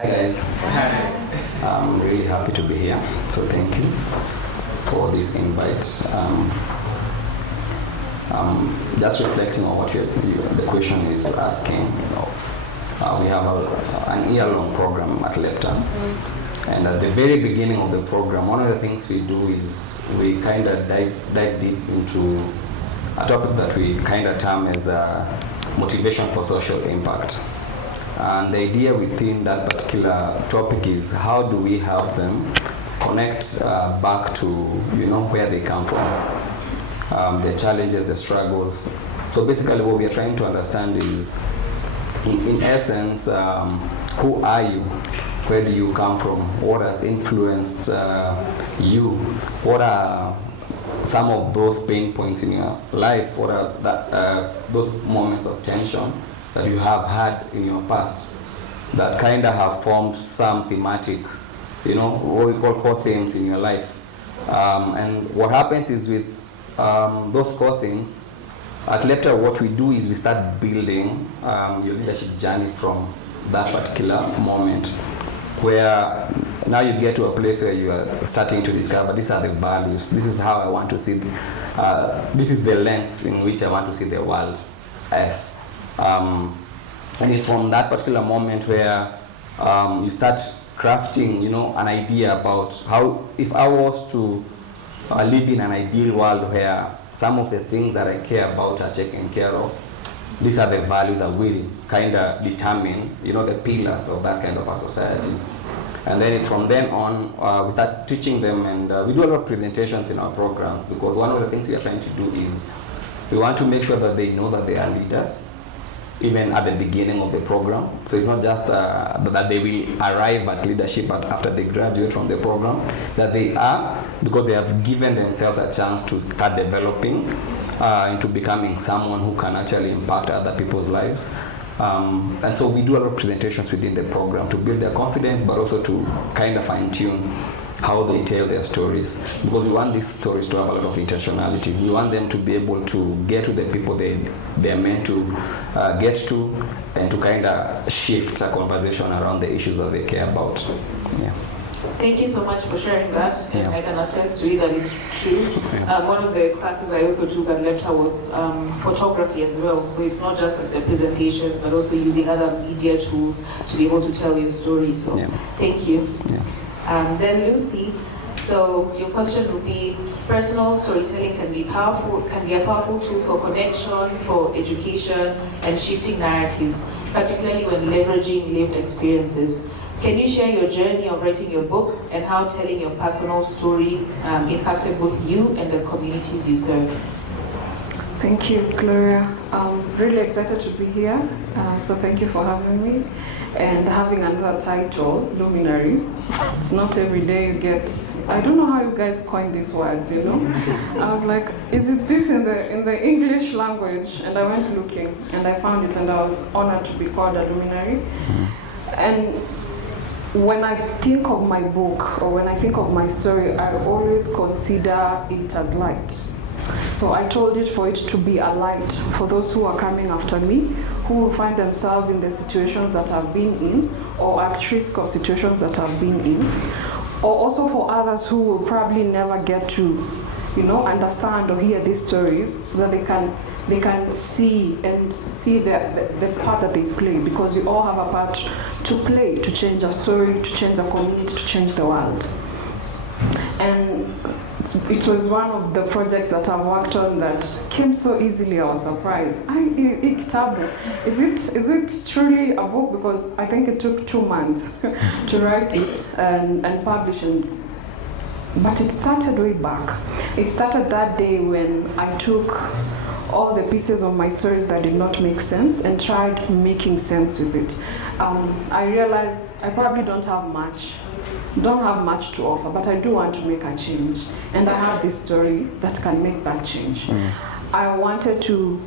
Hi guys. Hi. I'm really happy to be here, so thank you for this invite. Just reflecting on what the question is asking. We have an year-long program at LEPTA, and at the very beginning of the program, one of the things we do is we kind of dive deep into a topic that we kind of term as motivation for social impact. And the idea within that particular topic is how do we help them connect back to where they come from, their challenges, their struggles. So basically what we are trying to understand is, in essence, who are you? Where do you come from? What has influenced you? What are some of those pain points in your life? What are those moments of tension that you have had in your past that kind of have formed some thematic, what we call core themes in your life? And what happens is with those core themes, at LEPTA what we do is we start building your leadership journey from that particular moment, where now you get to a place where you are starting to discover these are the values, this is how I want to see, this is the lens in which I want to see the world as. And it's from that particular moment where you start crafting, an idea about how, if I was to live in an ideal world where some of the things that I care about are taken care of, these are the values that will kind of determine, the pillars of that kind of a society. And then it's from then on, we start teaching them, and we do a lot of presentations in our programs, because one of the things we are trying to do is we want to make sure that they know that they are leaders, even at the beginning of the program. So it's not just that they will arrive at leadership after they graduate from the program, that they are, because they have given themselves a chance to start developing into becoming someone who can actually impact other people's lives. And so we do a lot of presentations within the program to build their confidence, but also to kind of fine-tune how they tell their stories, because we want these stories to have a lot of intentionality. We want them to be able to get to the people they're meant to get to, and to kind of shift a conversation around the issues that they care about. Yeah. Thank you so much for sharing that. Yeah. I can attest to it that it's true. One of the classes I also took at LEPTA was photography as well. So it's not just the presentations, but also using other media tools to be able to tell your story. So thank you. Yeah. Then Lucy, so your question would be, personal storytelling can be a powerful tool for connection, for education, and shifting narratives, particularly when leveraging lived experiences. Can you share your journey of writing your book and how telling your personal story impacted both you and the communities you serve? Thank you, Gloria. I'm really excited to be here, so thank you for having me. And having another title, Luminary. It's not every day you get, I don't know how you guys coin these words, I was like, is it this in the English language? And I went looking, and I found it, and I was honored to be called a luminary. And when I think of my book, or when I think of my story, I always consider it as light. So I told it for it to be a light for those who are coming after me, who will find themselves in the situations that I've been in, or at risk of situations that I've been in, or also for others who will probably never get to, understand or hear these stories, so that they can see the part that they play, because we all have a part to play, to change a story, to change a community, to change the world. And it was one of the projects that I've worked on that came so easily. I was surprised. Is it truly a book? Because I think it took 2 months to write it and publish it. But it started way back. It started that day when I took all the pieces of my stories that did not make sense and tried making sense with it. I realized I probably don't have much to offer, but I do want to make a change. And I have this story that can make that change. I wanted to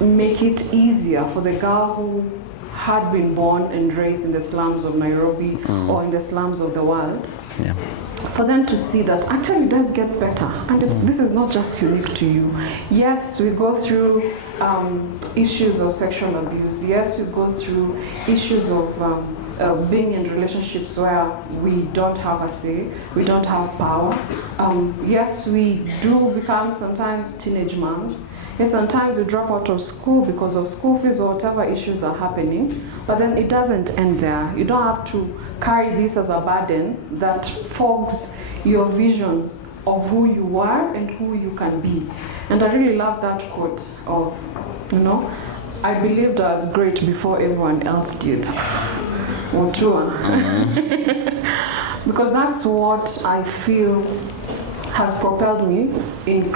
make it easier for the girl who had been born and raised in the slums of Nairobi or in the slums of the world, for them to see that actually it does get better, and this is not just unique to you. Yes, we go through issues of sexual abuse. Yes, we go through issues of being in relationships where we don't have a say, we don't have power. Yes, we do become sometimes teenage moms. Yes, sometimes we drop out of school because of school fees or whatever issues are happening, but then it doesn't end there. You don't have to carry this as a burden that fogs your vision of who you are and who you can be. And I really love that quote of, I believed I was great before everyone else did. Because that's what I feel has propelled me in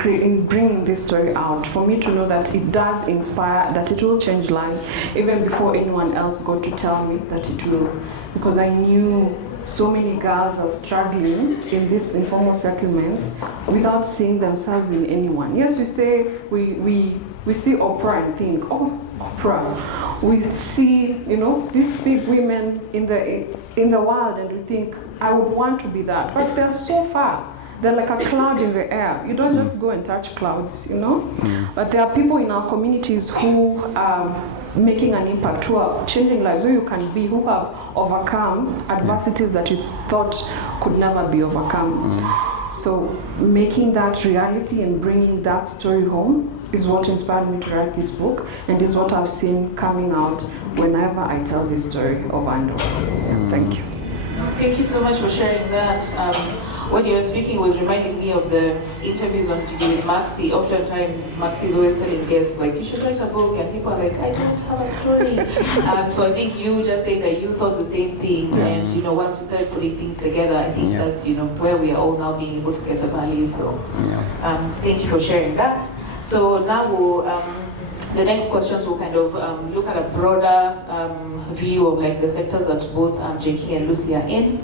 bringing this story out, for me to know that it does inspire, that it will change lives, even before anyone else got to tell me that it will. Because I knew so many girls are struggling in these informal settlements without seeing themselves in anyone. Yes, we say, we see Oprah and think, oh, Oprah. We see, these big women in the world, and we think, I would want to be that. But they're so far. They're like a cloud in the air. You don't just go and touch clouds, But there are people in our communities who are making an impact, who are changing lives, who you can be, who have overcome adversities that you thought could never be overcome. So making that reality and bringing that story home is what inspired me to write this book, and is what I've seen coming out whenever I tell this story of Ando. Thank you. Thank you so much for sharing that. When you were speaking, was reminding me of the interviews on TV with Maxi. Oftentimes, Maxi is always telling guests, like, you should write a book, and people are like, I don't have a story. So I think you just said that you thought the same thing, and once you started putting things together, I think that's where we are all now being able to get the value. So thank you for sharing that. So now the next questions will kind of look at a broader view of like the sectors that both Jking and Lucy are in.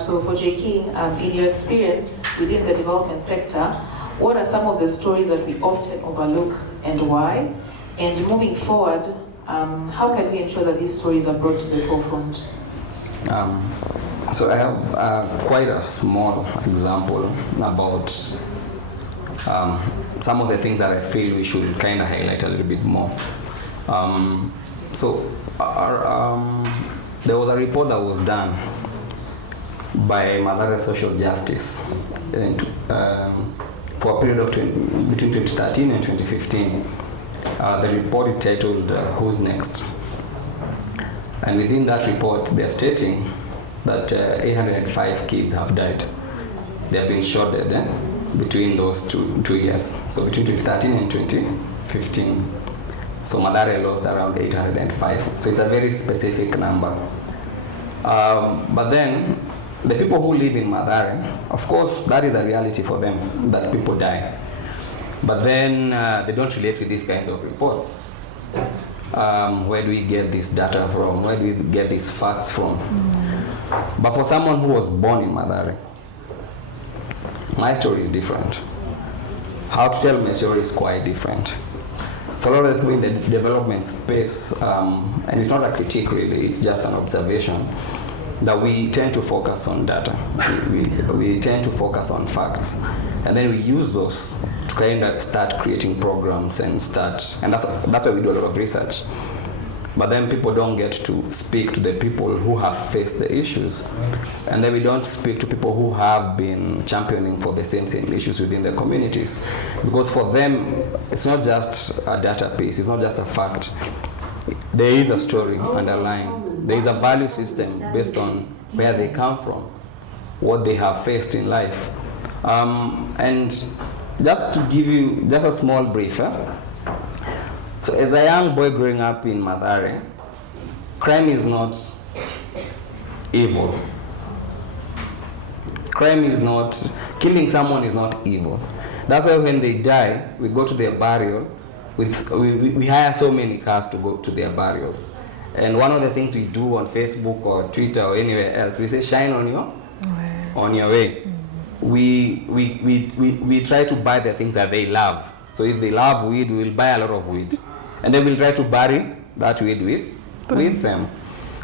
So for Jking, in your experience within the development sector, what are some of the stories that we often overlook and why? And moving forward, how can we ensure that these stories are brought to the forefront? So I have quite a small example about some of the things that I feel we should kind of highlight a little bit more. There was a report that was done by Madare Social Justice for a period of between 2013 and 2015. The report is titled Who's Next? And within that report, they're stating that 805 kids have died. They have been shot dead between those two years. So between 2013 and 2015. So Madare lost around 805. So it's a very specific number. But then, the people who live in Madare, of course, that is a reality for them, that people die. But then they don't relate with these kinds of reports. Where do we get this data from? Where do we get these facts from? But for someone who was born in Madare, my story is different. How to tell my story is quite different. So a lot of people in the development space, and it's not a critique really, it's just an observation, that we tend to focus on data. We tend to focus on facts. And then we use those to kind of start creating programs and that's why we do a lot of research. But then people don't get to speak to the people who have faced the issues. And then we don't speak to people who have been championing for the same issues within the communities. Because for them, it's not just a data piece, it's not just a fact. There is a story underlying. There is a value system based on where they come from, what they have faced in life. And just to give you just a small brief, so as a young boy growing up in Madare, crime is not evil. Crime is not, killing someone is not evil. That's why when they die, we go to their burial, we hire so many cars to go to their burials. And one of the things we do on Facebook or Twitter or anywhere else, we say shine on your way. We try to buy the things that they love. So if they love weed, we'll buy a lot of weed. And then we'll try to bury that weed with them.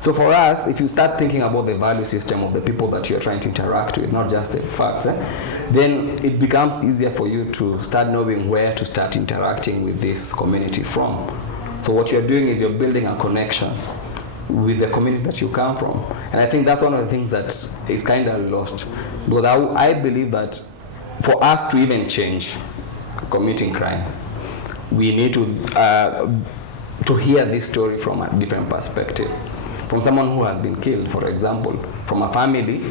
So for us, if you start thinking about the value system of the people that you're trying to interact with, not just the facts, then it becomes easier for you to start knowing where to start interacting with this community from. So what you're doing is you're building a connection with the community that you come from. And I think that's one of the things that is kind of lost. Because I believe that for us to even change committing crime, we need to hear this story from a different perspective. From someone who has been killed, for example, from a family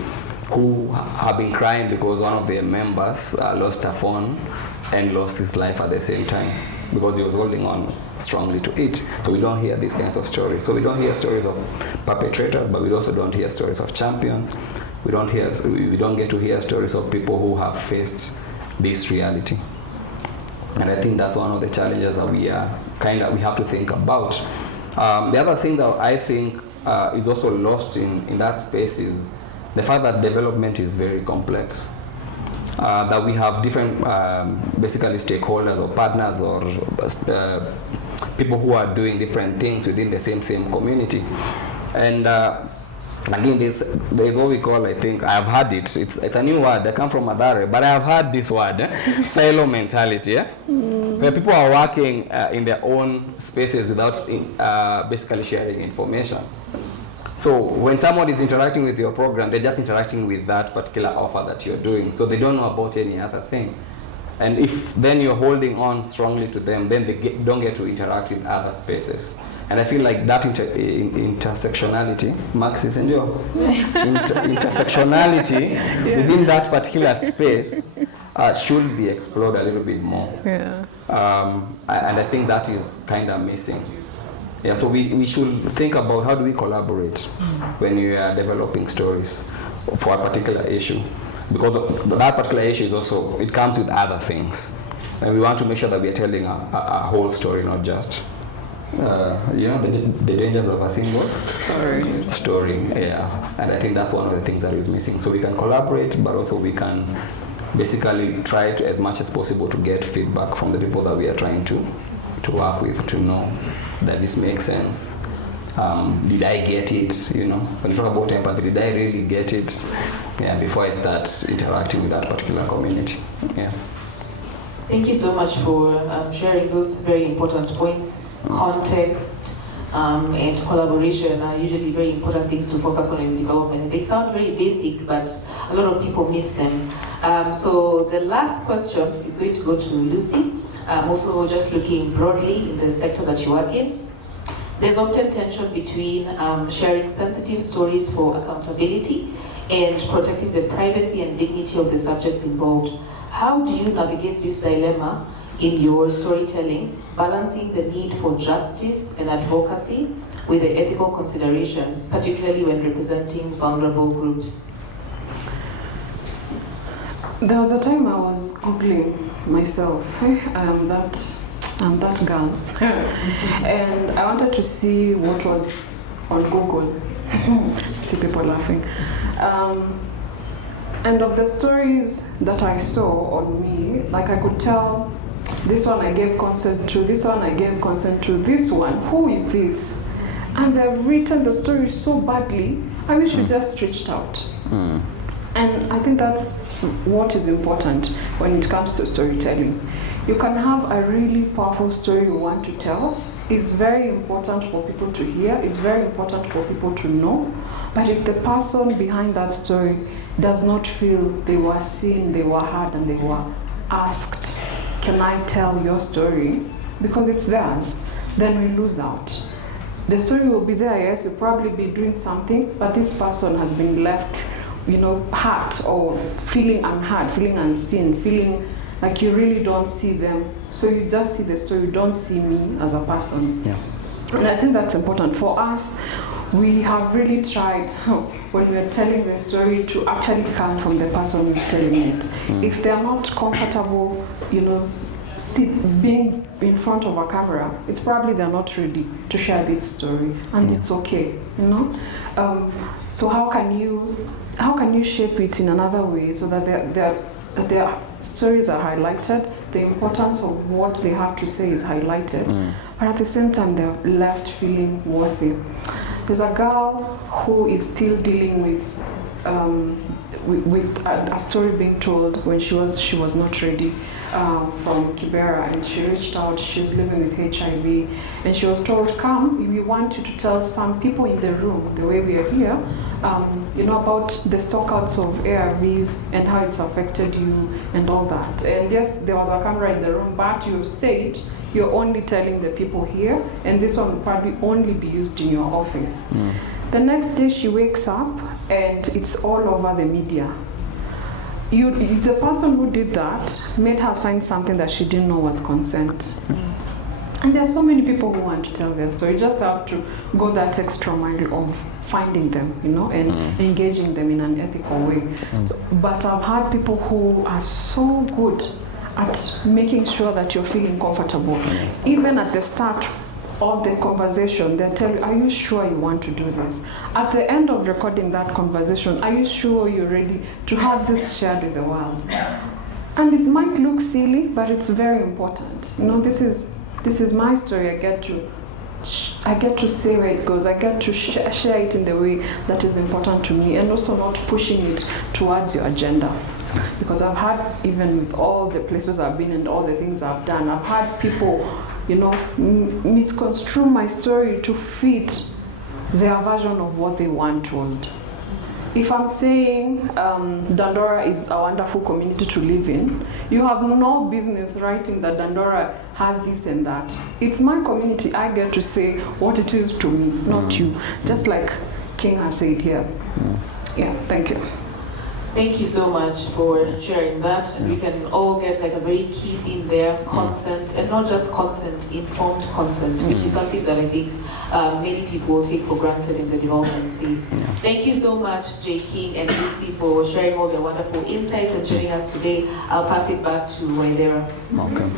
who have been crying because one of their members lost a phone and lost his life at the same time because he was holding on strongly to it. So we don't hear these kinds of stories. So we don't hear stories of perpetrators, but we also don't hear stories of champions. We don't get to hear stories of people who have faced this reality. And I think that's one of the challenges that we have to think about. The other thing that I think is also lost in that space is the fact that development is very complex. That we have different basically stakeholders or partners or people who are doing different things within the same community. And again, there's what we call, I think, I have heard it, it's a new word, I come from Madare, but I have heard this word, silo mentality, where people are working in their own spaces without basically sharing information. So when someone is interacting with your program, they're just interacting with that particular offer that you're doing, so they don't know about any other thing. And if then you're holding on strongly to them, then they don't get to interact with other spaces. And I feel like that intersectionality, Marxist and intersectionality within that particular space should be explored a little bit more. Yeah. And I think that is kind of missing. Yeah, so we should think about how do we collaborate when we are developing stories for a particular issue. Because that particular issue is also, it comes with other things. And we want to make sure that we are telling a whole story, not just the dangers of a single story. Yeah, and I think that's one of the things that is missing. So we can collaborate, but also we can basically try to, as much as possible, to get feedback from the people that we are trying to work with, to know, does this make sense? Did I get it? When you talk about empathy, did I really get it? Yeah, before I start interacting with that particular community. Yeah. Thank you so much for sharing those very important points. Context and collaboration are usually very important things to focus on in development. They sound very basic, but a lot of people miss them. So the last question is going to go to Lucy. Also just looking broadly in the sector that you work in. There's often tension between sharing sensitive stories for accountability and protecting the privacy and dignity of the subjects involved. How do you navigate this dilemma in your storytelling, balancing the need for justice and advocacy with the ethical consideration, particularly when representing vulnerable groups? There was a time I was Googling myself, that girl, and I wanted to see what was on Google. See people laughing. And of the stories that I saw on me, like I could tell, this one I gave consent to, this one I gave consent to, this one, who is this? And they've written the story so badly, I wish you just reached out. And I think that's what is important when it comes to storytelling. You can have a really powerful story you want to tell. It's very important for people to hear, it's very important for people to know. But if the person behind that story does not feel they were seen, they were heard, and they were asked, can I tell your story? Because it's theirs, then we lose out. The story will be there, yes, you'll probably be doing something, but this person has been left, hurt or feeling unheard, feeling unseen, feeling like you really don't see them. So you just see the story, you don't see me as a person. Yeah. And I think that's important. For us, we have really tried, when we're telling the story, to actually come from the person who's telling it. If they're not comfortable, being in front of a camera, it's probably they're not ready to share this story, and it's okay, So how can you shape it in another way so that their stories are highlighted, the importance of what they have to say is highlighted, but at the same time they're left feeling worthy. There's a girl who is still dealing with with a story being told when she was not ready from Kibera, and she reached out. She's living with HIV, and she was told, "Come, we want you to tell some people in the room, the way we are here, about the stockouts of ARVs and how it's affected you and all that." And yes, there was a camera in the room, but you said you're only telling the people here, and this one will probably only be used in your office. The next day she wakes up and it's all over the media. The person who did that made her sign something that she didn't know was consent. And there are so many people who want to tell their story. You just have to go that extra mile of finding them, and engaging them in an ethical way. But I've had people who are so good at making sure that you're feeling comfortable. Even at the start of the conversation, they'll tell you, "Are you sure you want to do this?" At the end of recording that conversation, "Are you sure you're ready to have this shared with the world?" And it might look silly, but it's very important. This is my story. I get to say where it goes. I get to share it in the way that is important to me, and also not pushing it towards your agenda. Because I've had, even with all the places I've been and all the things I've done, I've had people, misconstrue my story to fit their version of what they want told. If I'm saying Dandora is a wonderful community to live in, you have no business writing that Dandora has this and that. It's my community. I get to say what it is to me, not you. Just like King has said here. Yeah, thank you. Thank you so much for sharing that. And we can all get like a very key theme there, consent, and not just consent, informed consent, which is something that I think many people take for granted in the development space. Thank you so much, Jking and Lucy, for sharing all the wonderful insights and joining us today. I'll pass it back to Waidera. Okay.